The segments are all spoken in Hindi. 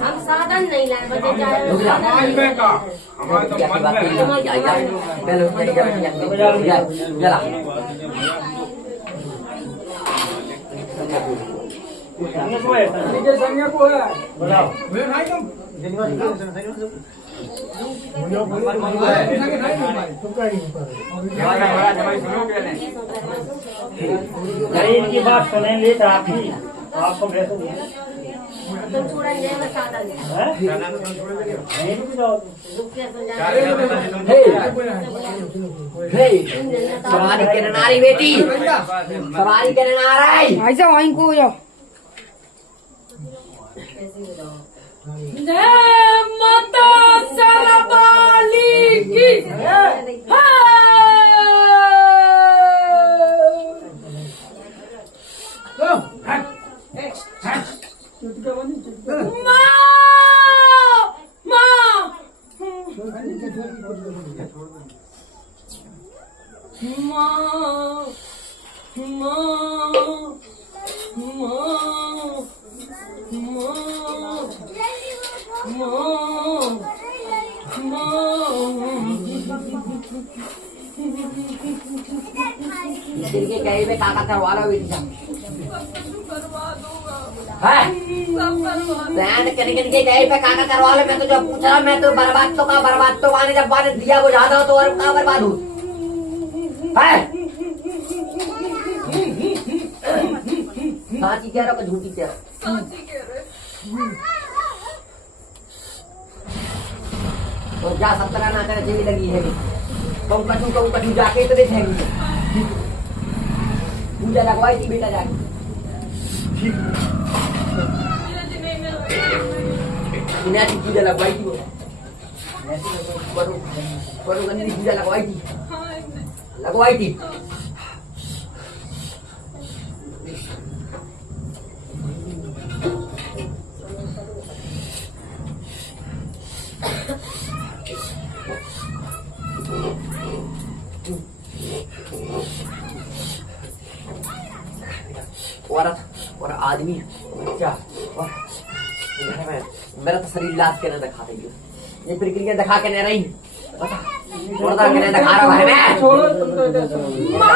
हम साधन नहीं लाए बच्चे जाए इनकी बात सुनेंगे तो आप ही आपको तो छोड़ेंगे मैं साधन सवारी करने आ रही बेटी, सवारी करने आ रहा है। ऐसा वहीं को जाओ। जय माता सरबाली की जिनके कहे में काका करवा लो बेटी साहब के कहे पे काका करवा लो। मैं तो जब पूछ रहा मैं तो बर्बाद तो आने जब बाने दिया बुझा दो तो और कहाँ बर्बाद हूँ साची कह रहा हो झूठी कह रहा तो क्या सत्तरा ना करे जेवी लगी है कहूँ कटू जाके तो देखेंगे पूजा लगवाई थी बेटा जाके पूजा लगवाई थी पूजा लगवाई थी और आदमी बच्चा और मेरा तो शरीर लाद के न दिखा रही है ये प्रक्रिया दिखा के न रही छोड़दा के न दिखा रहा है मैं छोड़ो तुम तो छोड़दा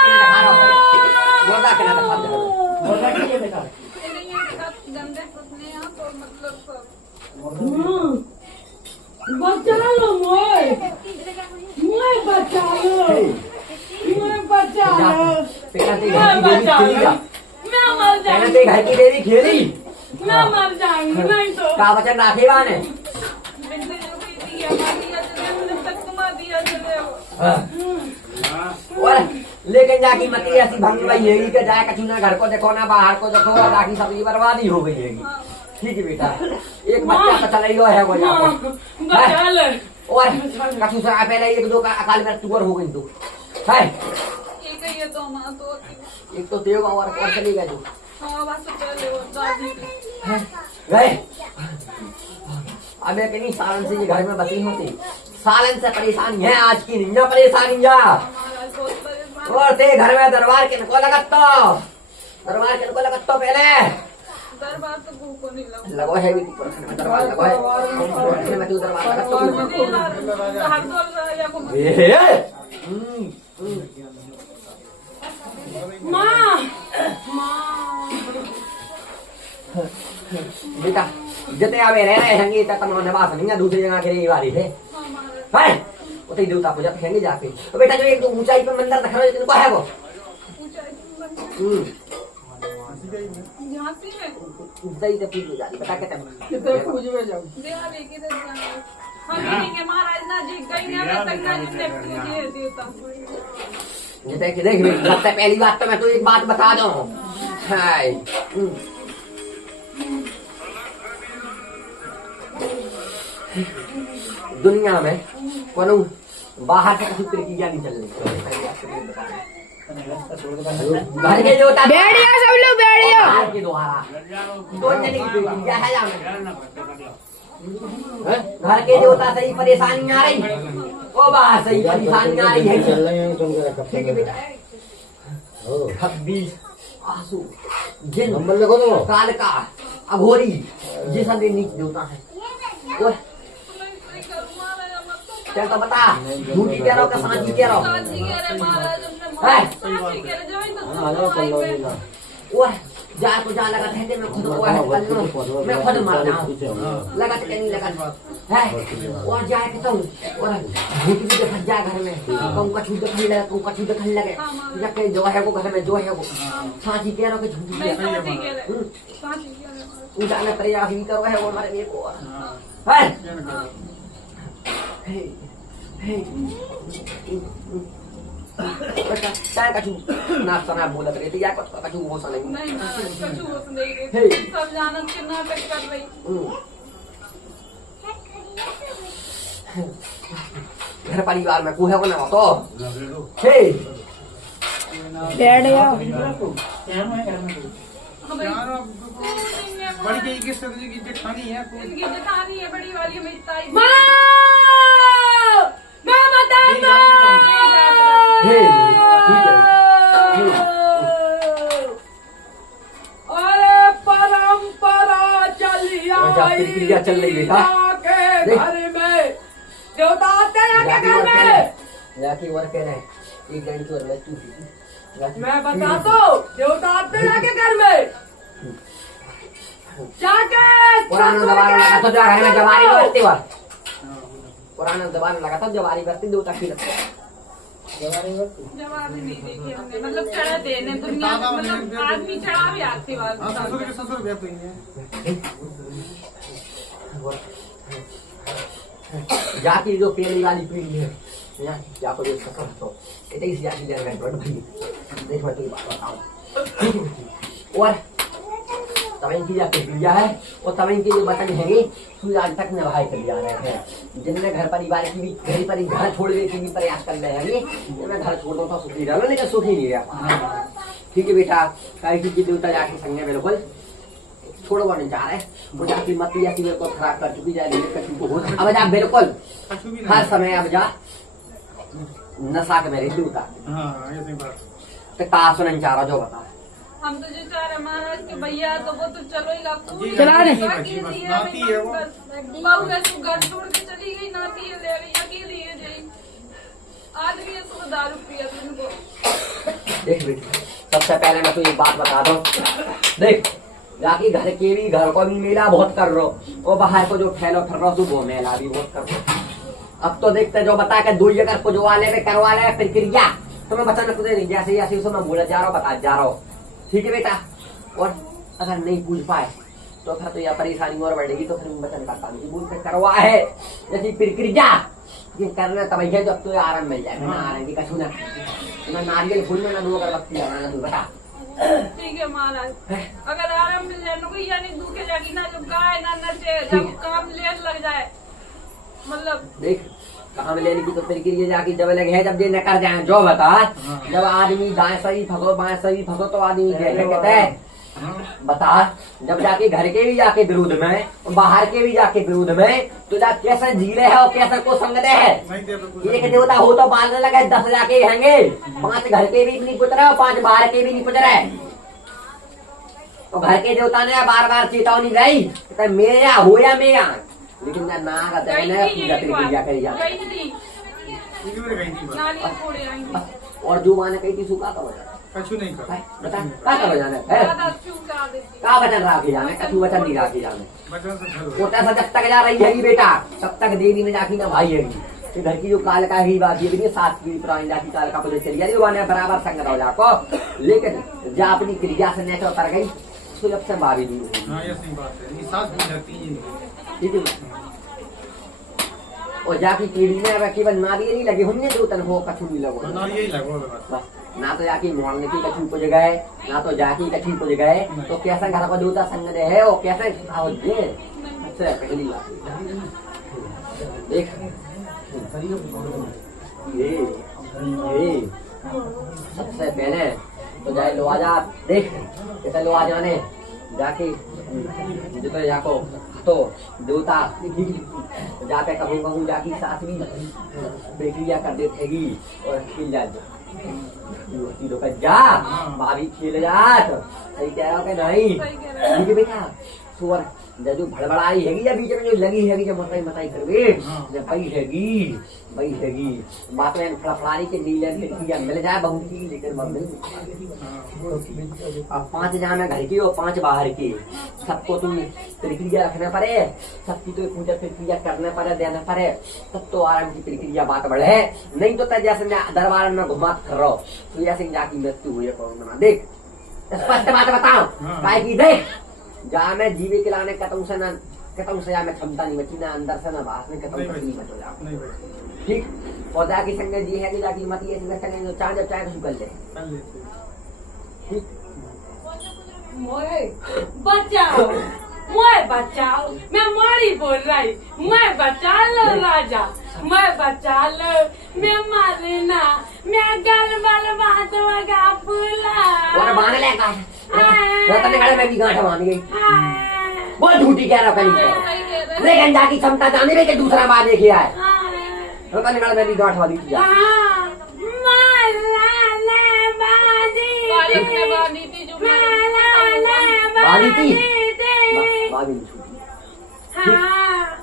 के न दिखा रहा है छोड़दा के न दिखा रहा है छोड़दा के दिखा गंदे फसने हैं तो मतलब बचा लो मोए बचा लो बचा लो पेड़ा ते घर की देवी मैं मर जाऊंगी ते घर की देवी खेली मैं मर जाऊंगी नहीं तो का वचन राखेगा ने और लेकिन जाकी मती ऐसी भंग गई है कि जाए कचूना घर को देखो ना बाहर को देखो और जाकी सब्जी बर्बादी हो गई है ठीक है बेटा एक बच्चा तो चला ही है वो जाको और कचू से पहले एक दो का अकाल में टूर हो गई तो है ये तो मां तो एक तो देव और चली गया जो हां बस चले वो दादी गए अब एक नहीं सालन से ये घर में बसी होती सालन से परेशानी है आज की नहीं परेशानी जा और ते घर में दरबार के को लगत तो पहले दरबार तो भूखो नहीं लगो है भी दरबार लगो है मैं तू दरबार लगत तो बेटा जते आवे रह रहे हैं तक तमाम नवास नहीं है दूसरी जगह के वाली है उतई देवता पूजा करेंगे जाके तो बेटा जो एक तो ऊंचाई पे मंदिर दिख रहा है इनको है वो यहाँ से है ऊंचाई से पूज जा बता के कितने पूज में जाओ देवा लेके दे हम नहीं महाराज ना जी गई ना मैं तक ना जिसने पूजे देवता जैसे कि देख सबसे पहली बात तो मैं तो एक बात बता दूं हाय दुनिया में कोनो बाहर से किसी तरह की ज्ञान नहीं चल रही घर के जो होता बैठिया सब लोग बैठिया बाहर के द्वारा दो जने की क्या है घर के जो होता सही परेशानी आ रही वो बाहर सही परेशानी आ रही है ठीक है बेटा 26 आंसू जिन काल का अघोरी ये सब नीच देवता है। ओए क्या तो बता झूठी कह रहा हो का सांची कह रहा हो? ओए जा तो जा लगा थे मैं खुद मैं खुद मार जाऊं लगा तो नहीं लगा है और जाए कि तुम और भूत भी फंस जाए घर में तुम कछु दिखने लगे तुम कछु दिखने लगे या के जो है वो घर में जो है वो सांची कह रहा हो कि झूठी है तू जाने प्रयास भी करो है वो हमारे मेरे को है हे क्या कछु नाश्ता ना बोला करे या कछु वो सा नहीं कछु वो नहीं सब जानत के नाटक कर रही। घर परिवार में कोई है को ना तो हे बैठ जाओ। बड़ी की किस्म की जेठानी है इनकी जेठानी है बड़ी वाली में इतना ही मैं बताऊंगा। हे अरे परंपरा चली आई चल रही बेटा के घर में देवता आते हैं के घर में जाके वर्क कह रहे हैं एक गाड़ी तो लट्टू थी मैं बताता हूँ देवता आते हैं के घर में जाके पुराना दबान लगा तो जा घर में जवारी बस्ती हुआ पुराना दबान लगा था जवारी बस्ती दो तक की जवाब नहीं देखी हमने मतलब चढ़ा देने दुनिया मतलब आदमी चढ़ा भी आती ससुर भी तो जाके जो पीली वाली पीढ़ी है यहाँ क्या को जो सफर तो इतने ही जाके जाने में बढ़ भाई देख मैं तुझे बात बताऊं और तब इनकी जो प्रक्रिया है और तब इनके जो बटन हैंगे तो आज तक निभाए कर जा रहे हैं जिनमें घर परिवार की भी घर छोड़ने की भी प्रयास कर रहे हैं मैं घर छोड़ दो तो सुखी रहा नहीं तो सुखी नहीं रहा। ठीक है बेटा कहीं की देवता जाके संगे बिल्कुल छोड़ो नहीं चाह रहे वो जाती मत या मेरे को खराब कर चुकी जा रही है अब जा बिल्कुल हर समय अब जा नशा के मेरे देवता तो कहा सुन चाह रहा जो बता हम तो जो चाह रहे महाराज के भैया तो वो तो चलो ही लागू चला रहे नाती है वो बहू ऐसे घर छोड़ के चली गई नाती है ले गई अकेली है जी आदमी है तो दारू पिया तुमको। देख बेटी सबसे पहले मैं तो एक बात बता दूं देख जाके घर के भी घर को भी मेला बहुत कर रहा और बाहर को जो ठहलो ठर रहा तो वो मेला भी बहुत कर रहा। अब तो देखते जो बता के 2 जगह को जो वाले में करवा ले प्रक्रिया तो मैं बता तुझे नहीं जैसे जैसे उसे मैं बोला जा रहा हूँ बता जा रहा हूँ। ठीक है बेटा और अगर नहीं पूछ पाए तो फिर तो यह परेशानी और बढ़ेगी तो फिर बचन का काम बोल के करवा है जैसी प्रक्रिया ये करना तब है जब तो आराम मिल जाए ना आराम की कछू ना नारियल फूल में ना दो अगरबत्ती लगाना तू बता। ठीक है महाराज अगर आराम मिल जाए कोई यानी दुखे जागी ना जो गाय ना नचे जब काम लेट लग जाए मतलब देख काम लेने की तो प्रक्रिया जाके जब लगे है जब ये न कर जाए जो बता जब आदमी दाएं सही फंसो बाएं सही फंसो तो आदमी कहते हैं बता जब जाके घर के भी जाके विरोध में बाहर के भी जाके विरोध में तो जा कैसे जीले है और कैसे को संग दे है एक देवता हो तो बांधने लगे 10 जाके रहेंगे 5 घर के भी नहीं पुछ रहे और 5 बाहर के भी नहीं पुछ रहे तो घर के देवता ने बार बार चेतावनी दी तो मेरा हो या मेरा लेकिन ना प्रक्रिया करी और जो माने कही थी सुखा तो कछु नहीं कर बता क्या करो जाने का बचन राखी जाने कछु बचन नहीं राखी जाने कोटा सा जब तक जा रही है बेटा तब तक देवी में जाकी ना भाई है घर की जो काल का ही बात ये सात की पुरानी जाति काल का पुलिस चली जा रही बराबर संग रहो जाको लेकिन जा अपनी क्रिया से नेचर उतर गई सुलभ से भाभी नहीं ठीक है और जाकी पीढ़ी में अब केवल नारियल नहीं लगे होंगे तो तन हो कछु नहीं लगो ना तो जाके मोड़ने की कछु पुज गए ना तो जाके कछु पुज गए तो कैसा घर को दूता संग दे है और कैसे सबसे पहली बात देख ये सबसे पहले तो जाए लो आजा देख कैसे लो आ जाने जाके जितो जाको तो देवता जाके कहूँ कहूँ जाकी सास भी प्रक्रिया कर देगी और खिल जाए जा भाभी खेल जात सही कह रहा हो कि नहीं? सही कह रहे हो। ठीक है बेटा सुअर जो भड़बड़ाई हैगी या बीच में जो लगी हैगी जब मताई मताई करवे जब पई हैगी बात में फड़फड़ारी के नीले खिड़कियां मिल जाए बहुत की लेकिन मम्मी अब 5 जहाँ में घर की और 5 बाहर की सबको तुम प्रक्रिया रखना पड़े सबकी तो पूजा प्रक्रिया करना पड़े देना पड़े तब तो आराम की प्रक्रिया बात बढ़े नहीं तो जैसे मैं दरबार में घुमा कर रहा तो जैसे जाकी मृत्यु हुई है देख स्पष्ट बात बताओ काय की देख जहाँ मैं जीवे के लाने कतऊ से या मैं क्षमता नहीं बची ना अंदर से ना बाहर में कतऊ नहीं बचो जाओ ठीक पौधा की संगत जी है कि जाकी मत ये संगत करेंगे चाहे जब चाहे कुछ कर ले ठीक मोए बचाओ मैं बचाओ मैं मारी बोल रही मैं बचा लो राजा मैं बचा लो मैं मारना मैं गल बल बात मगा फूला और बांध ले गांठ रतन गढ़ में भी गांठ बांध गई वो झूठी कह रहा कहीं लेकिन जाकी क्षमता जाने में कि दूसरा बार देखे आए रतन गढ़ में भी गांठ बांधी थी बांधी थी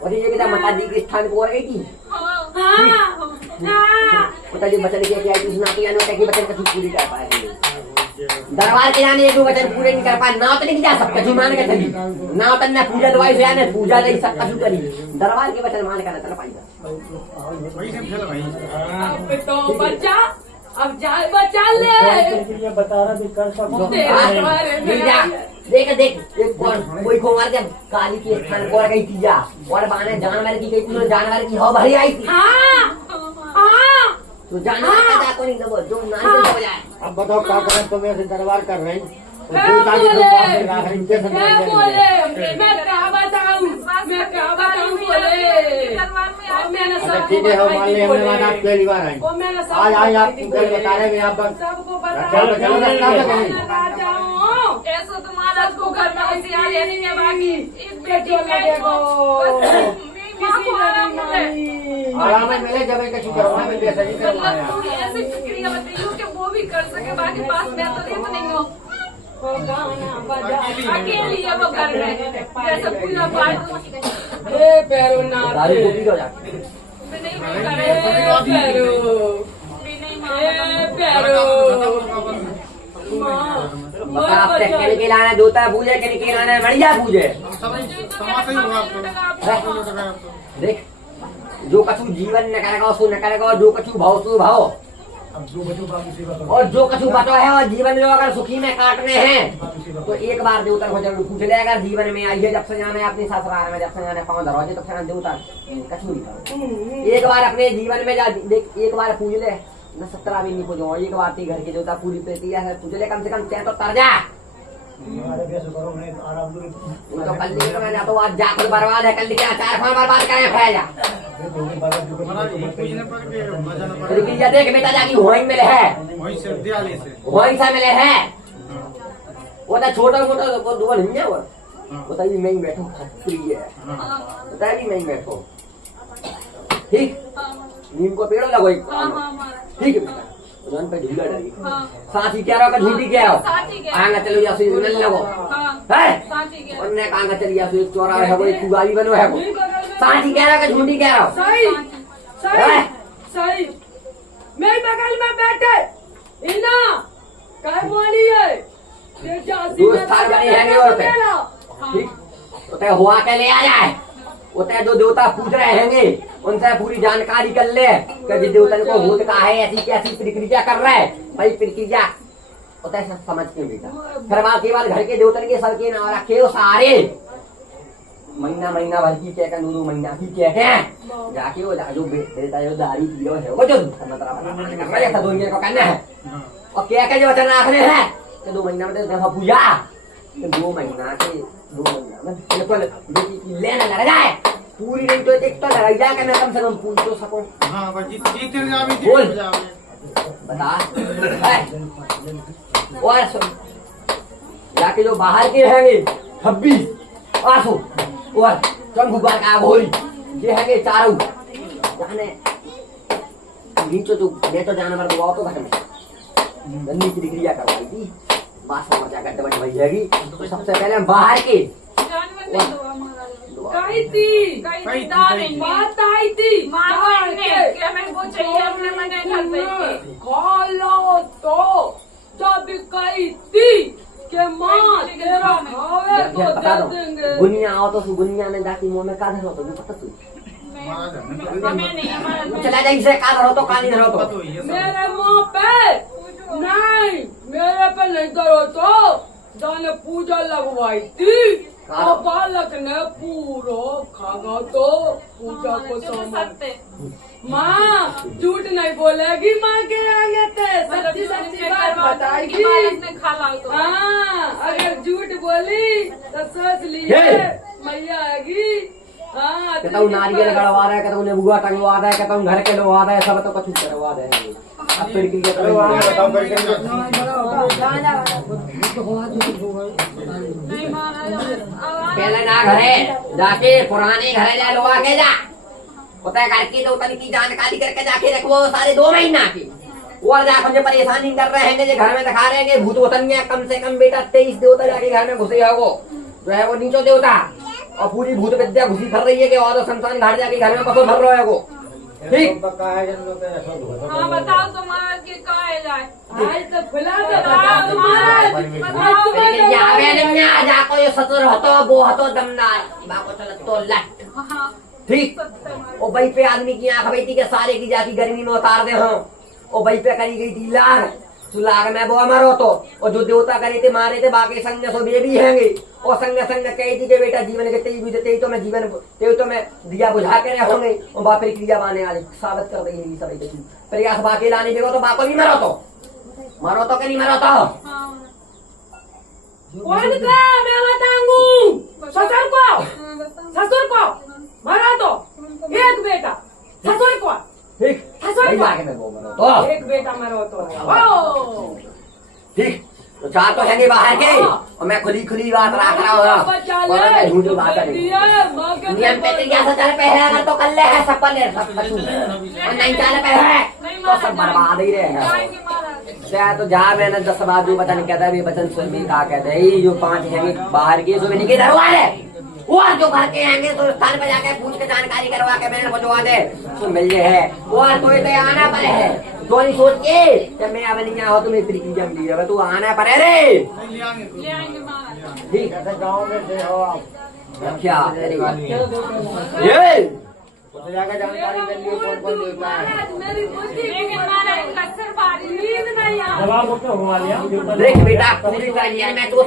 और ये बेटा माता जी के स्थान को गई थी माता जी बचन के क्या उसने तो यानी कि बचन का पूरी कर पाए दरबार के जाने जो वचन पूरे नहीं कर पाए ना तो नहीं जा सकता जो मान के चली ना तो ने पूजा दवाई से आने पूजा नहीं सकता जो करी दरबार के वचन मान के ना चल पाएगा वही से चल भाई अब तो बच्चा अब जा बचा ले बता रहा भी कर सकते देख एक कोई को मार जब काली के स्थान को गई थी जा और बाने जानवर की गई थी जानवर की हो भरी आई थी तो जानवर का जा कोई नहीं जो नाम हो जाए अब बताओ क्या करें तो मैं दरबार कर रहे हैं मैं क्या बताऊं ठीक है हम मान ले हमने बात आप पहली बार आई आज आज आप बता रहे हैं आप सबको ऐसा तुम्हारा को घर में ऐसी आ रही नहीं है बाकी इस बेटी लगेगा आराम में मिले जब एक शुक्र होना मिल गया सही करवाया ऐसी प्रक्रिया बताइए कि वो भी कर सके बाकी पास मैं तो नहीं हूँ अकेली है वो घर में जैसे पूरा पार्ट पैरों ना दारू को पी लो जाके मैं नहीं करे बता आप टेक्निकल के लाना जोता पूजे के लाना बढ़िया पूजे देख जो कछु जीवन न करेगा सो न करेगा जो कछु भाव सो भाव और जो कछु बचा है और जीवन में अगर सुखी में काटने हैं तो एक बार देवता को जरूर पूछ ले अगर जीवन में आइए जब से जाना है अपनी ससुराल में जब से जाना पाँव दरवाजे तब से देवता कछु नहीं करो एक बार अपने जीवन में जा देख एक बार पूछ ले न 17 भी नहीं पूछो एक बार घर के देवता पूरी प्रीति है पूछ ले कम से कम चाहे तो तर जा तो कल तो आज जाकर बर्बाद है कल क्या 4-5 बर्बाद करें फैला देख बेटा जाकी वहीं मिले है वहीं से मिले है वो तो छोटा मोटा को दुआ नहीं है वो तो मैं ही बैठो खतरी है बता भी मैं ही बैठो ठीक नीम को पेड़ लगो ठीक है बेटा उधर पे ढीला डरी साथी कह रहा का झूठी कह रहा आंगा चलो या सुई मिल लगो है उन्ने आंगा चली या सुई चोरा है वो कुगाली बनो है वो साथी कह रहा का झूठी कह रहा सही मेरे बगल में बैठे इना काय बोली है दो स्थान बने हैं और पे ठीक उते हुआ के ले आ जाए उते जो देवता पूछ रहे हैंगे उनसे पूरी जानकारी कर ले कि देवता को भूत का है ऐसी कैसी प्रक्रिया कर रहा है भाई प्रक्रिया उते समझ के बेटा फिर वहां के बाद घर के देवतन के सर के नाम रखे सारे महीना भर की क्या दो महीना की क्या है जाके वो जो देता जो दारू पियो है वो जो मतलब दुनिया को करना है और क्या क्या जो वचन रखने हैं कि 2 महीना में तो पूजा 2 महीना के 2 महीना में बिल्कुल लेना लग जाए पूरी नहीं तो एक तो लड़ाई जाए कि मैं कम से कम पूछ तो सकूं बोल बता और जाके जो बाहर के रहेंगे 26 आसू और चंगू बार का भोरी ये है चारों जाने नीचे तो ले तो जानवर दबाओ तो घर में गंदी प्रक्रिया करवाई थी, बात समझ क्या गड्ढ भई जाएगी। तो सबसे पहले हम बाहर के जानवर नहीं दो हमारा कही थी कहीं दान बात आई थी माँ ने क्या मैं वो चाहिए अपने मने घर पे खा लो तो जब कही थी कि माँ तेरा खावे तो बता दे दो देंगे। गुनिया आओ तो गुनिया में जाके मुंह में का धरो तो पता तू हमें नहीं हमारा चला जाए इसे का धरो तो का नहीं धरो तो मेरे मुँह पे नहीं, मेरे पे नहीं करो तो जाने पूजा लगवाई थी और बालक ने पूरा खागा तो पूजा को समझ। माँ झूठ नहीं बोलेगी, माँ के आगे थे सच्ची सच्ची बात बताएगी। ने खा ला तो हाँ, अगर झूठ बोली तो सोच लिए मैया आएगी। हाँ, कहता हूँ नारियल गड़वा रहा है, कहता हूँ नेबुआ टंगवा रहा है, कहता हूँ घर के लवा रहा है, सब तो कुछ करवा रहे हैं। अब फिर की कहता चलो वहाँ बताओ करके नहीं मारा पहले ना घरे जाके पुराने घरे ले लो आके जा, पता है घर की तो तन की जानकारी करके जाके रखो सारे 2 महीना की। और जाकर मुझे परेशानी कर रहे हैं, घर में दिखा रहे हैं भूत वतन कम से कम बेटा 23 देवता जाके घर में घुसे है, वो जो है वो नीचो देवता और पूरी भूत विद्या घुसी कर रही है कि और शमशान घाट जाके घर में बसो भर रहा है वो। ठीक हाँ बताओ तुम्हारा की कहा है जाए आज तो खुला तो बताओ तुम्हारा जाको ये ससुर होतो वो होतो दमदार बाको चलत तो लट। हाँ ठीक ओ भाई पे आदमी की आंख बैठी के सारे की जाती गर्मी में उतार दे। हाँ ओ भाई पे करी गई थी लाग, तो लाग में वो अमर तो और जो देवता करे थे मारे थे बाकी संग सो बेबी हैंगे और संग संग कही थी कि बेटा जीवन के तेई तो मैं जीवन तेई तो मैं दिया बुझा के रहे होंगे और बापरी क्रिया बाने वाले साबित कर देंगे सभी प्रयास बाकी लाने देगा तो बाको नहीं मरो तो कि नहीं मरो तो कौन का मैं बताऊंगी ससुर को मरा तो एक बेटा ससुर को ठीक ससुर को जाके मैं वो मरो तो एक बेटा मरो तो ठीक तो 4 तो हैंगे बाहर के और मैं खुली बात रख रहा हूँ और मैं झूठी बात करेंगे नियम पे तैयार से चल पे है, अगर तो कल है सब पल है सब और नहीं चल पे है तो सब बर्बाद ही रहे। तो जा मैंने 10 बात जो बचन कहता है वचन सुन भी कहा कहते है जो 5 हैंगे बाहर के जो के दरवाजे और जो घर के आएंगे तो स्थान पे जाके पूछ के जानकारी करवा के मैंने पहुंचवा दे तो मिल जे है और तो ये आना पड़े है तो नहीं सोच के जब मैं अब नहीं आओ तुम्हें प्रक्रिया मिली है तू आना पड़े रे। ले आएंगे महाराज ठीक कैसे गाँव में से हो आप क्या ये जाकर जानकारी कर लियो कौन कौन देवता है। मेरी बुद्धि लेकिन महाराज का सिर भारी नींद नहीं आ देख बेटा पूरी तरह मैं तो